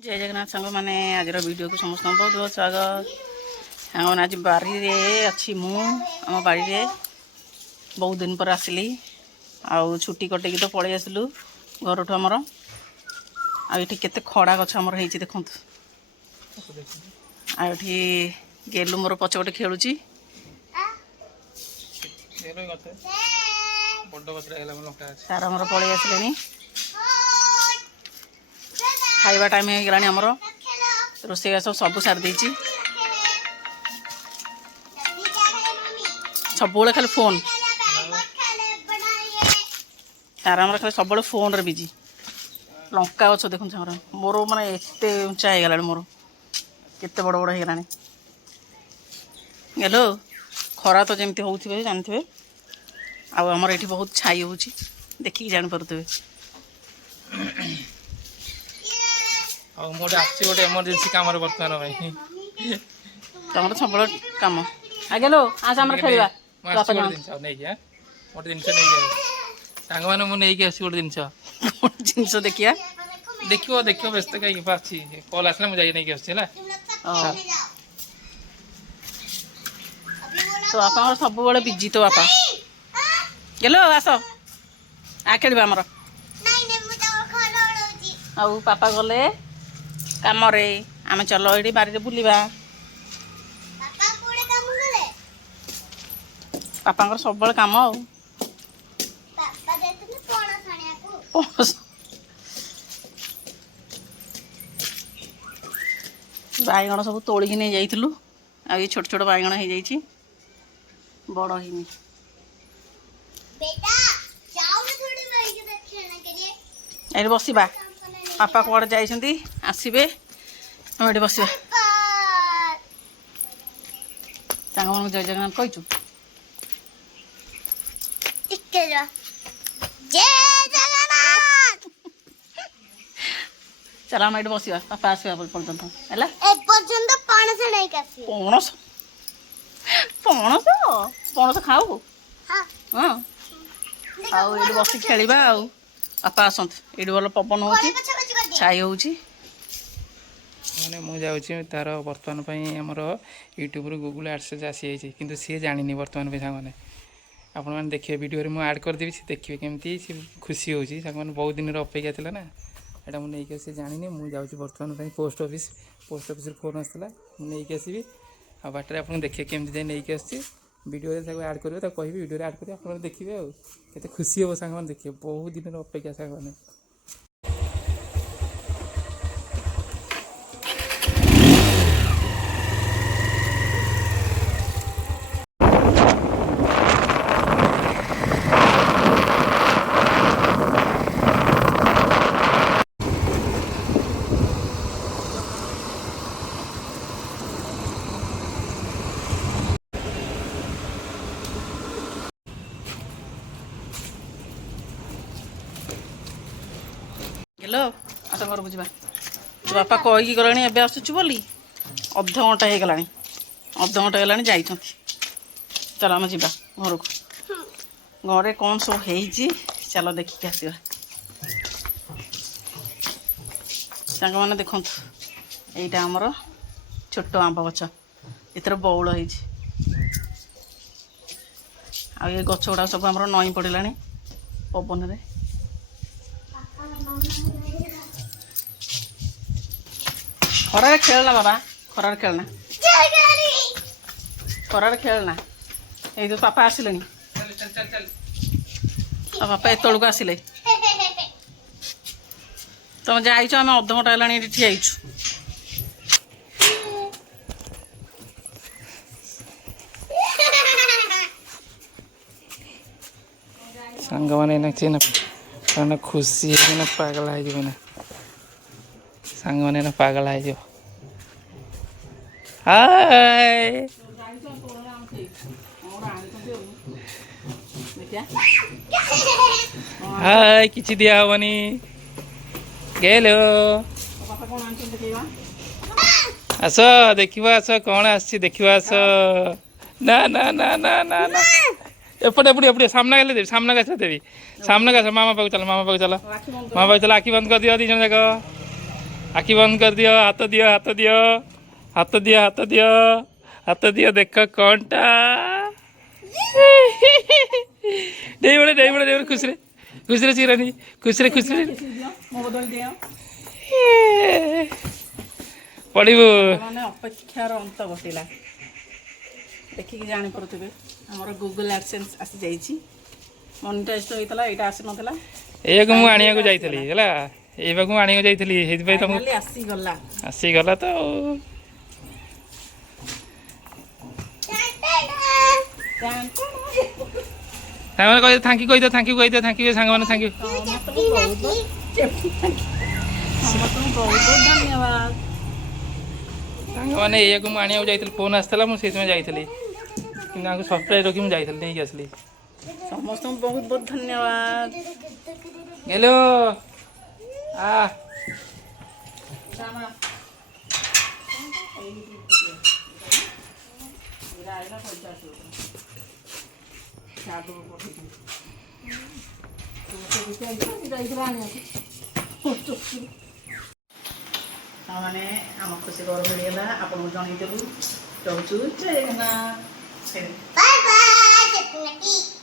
जय जगन्नाथ सांग मैंने आज वीडियो को समस्त बहुत बहुत स्वागत। सांग आज बारी अच्छी आम बाड़ी बहुत दिन पर आसली छुट्टी कटेकी तो पलि आसलु घर ठू आमर आठी केते खड़ा गछ आमर होती देखु आठी गेलु मोर पछपटे खेलुची तार आमर पलि आसले खाइबा टाइम हो गलानी आमर रोसई सब सब सारी देछि सब खाली फोन तार आमर खाली सब फोन रे बिजी लंका गछ देखुन मोर माने एते ऊंचा हो गलानी मोर केते बड़ बड़ हो गलानी हेलो खरा तो जमती होउथिबे जानथिबे आमर एठी बहुत छाई होउची देखि जान परथबे और मोटे आसी गोटे इमरजेंसी काम रे वर्तमान भाई तमर सब काम आ गेलो आज हमर खेलबा पापा दिन नै गया मोटे दिन से नै गया सांग माने मु नै गया आसी गोटे जिनस देखिया देखियो देखियो व्यस्त काई पाछि कॉल आसला मु जाई नै गया आछला तो आपन सब बळे बिजी तो आपा गेलो आसो आ खेलबा हमर आउ पापा गले काम रे आमे चलो एडी बारी रे बुलिबा पापा कोडे काम गले पापा सब बळे काम पापा देतने पोणा खानिया को बाइगण सब तोड़ी नहीं जाइलु आ ये छोट छोट बाइगण हो जाइछि बड़ हिनी बेटा जाओ थोड़ी बैठ के खेलने के लिए एरे बसिबा पापा कुआड़े जाइछंती आसीबे हम एठी बसिबा सांग मन जय जगन्नाथ कहिछु टिके जा जय जगन्नाथ चला हम एठी बसिबा पापा आसीबा पर्यंत हैला ए पर्यंत पणस नहीं कासी पणस पणस पणस खाऊ हां हां आउ एठी बसी खेलिबा आउ पापा आसंत एठी भल पवन होची छाई होची माने मु जाउची तार वर्तमान पई हमर यूट्यूब रो गूगल एडसेंस आसी जाई किंतु सी जानिनी वर्तमान पे सांग माने आपण माने देखिए वीडियो रे मु ऐड कर देबी देखिए केमती सी खुशी होची सांग माने बहुत दिन रो अपेक्षा थिला ना एटा मु नै के से जानिनी मु जाउची वर्तमान पई पोस्ट ऑफिस रे फोन आसला मु नै के आसीबी आ बाटरे आपण देखिए केमती जे नै के आसी वीडियो रे सब ऐड करबे त कहबी वीडियो रे ऐड करियो आपण देखिबे आ केते खुशी हो सांग माने देखिए बहुत दिन रो अपेक्षा सांग माने हेलो आस घर को तो बापा कहीकि गलानी एबे आसुछु बोली अध घंटा हो गलानी अध घंटा गलानी जाइछंती चल आम जा घर को घरे कौन सब होईची चलो देखिक आसवा सांग मैंने देखु यहीटा आमर छोट आंब गछ एथर बौल होईची आ ये गछ गुड़ा सब आमर नई पड़लानी पवन रे खरार खेलना बाबा खरार खेलना खरार खेलना ये पापा आसिले पापा एतलू आसिले तुम जाइछ आम अध घंटा है ठिया सांग माने खुशी है पागल है ना सांग माने पागल है हाय हाय किछि दिया हवनी गेलो आस देखिबा आस कौन आसी देखिबा आस ना ना ना ना ना ना एपटे एपटे एपटे सामना गले देवी सामना का देवी सामना का मामा पाक चलो मामा पाक चलो मामा पाक चलो आखि बंद कर दियो दी जन जाक आखि बंद कर दियो हाथ दियो हाथ दियो हाथ दियो हाथ दियो हाथ दियो देख कौनटा डेई बड़े खुश रे चिरानी खुश रे ମୋ ବଦଳି ଦିଅ पढ़ू ମାନେ ଅପେକ୍ଷାର ଅନ୍ତ ଘଟିଲା ଦେଖିକି ଜାଣିପାରୁଥିବେ ଆମର ଗୁଗଲ ଆଡସେନ୍ସ ଆସିଯାଇଛି ମନିଟାଇଜ ତ ହେଇଥିଲା ଏଇଟା ଆସିନଥିଲା ଏଇକୁ ମୁଁ ଆଣିବାକୁ ଯାଇଥିଲି ହେଲା ଏଇବାକୁ ମୁଁ ଆଣିବାକୁ ଯାଇଥିଲି ସେଇଥିପାଇଁ ତମକୁ ଫାଇନାଲି ଆସିଗଲା ଆସିଗଲା ତ ସାଙ୍ଗମାନେ କହିଦିଅ ଥ୍ୟାଙ୍କ ୟୁ କହିଦିଅ ଥ୍ୟାଙ୍କ ୟୁ ସାଙ୍ଗମାନେ ଥ୍ୟାଙ୍କ ୟୁ ସମସ୍ତଙ୍କୁ ବହୁତ ଧନ୍ୟବାଦ ସାଙ୍ଗମାନେ ଏଇଆକୁ ମୁଁ ଆଣିବାକୁ ଯାଇଥିଲି ଫୋନ୍ ଆସିଥିଲା ମୁଁ ସେଇଥିପାଇଁ ଯାଇଥିଲି କିନ୍ତୁ ତାଙ୍କୁ ସରପ୍ରାଇଜ ରଖି ମୁଁ ଯାଇଥିଲି ନେଇକି ଆସିଲି ସମସ୍ତଙ୍କୁ ବହୁତ ବହୁତ ଧନ୍ୟବାଦ ଗେଲୋ ଆ ମାନେ ଆମ ଖୁସି ଗର୍ବ ମିଳିଗଲା ଆପଣଙ୍କୁ ଜଣେଇଦେବୁ ରହୁଛୁ ଜୟ ଜଗନ୍ନାଥ। Bye bye, Jack.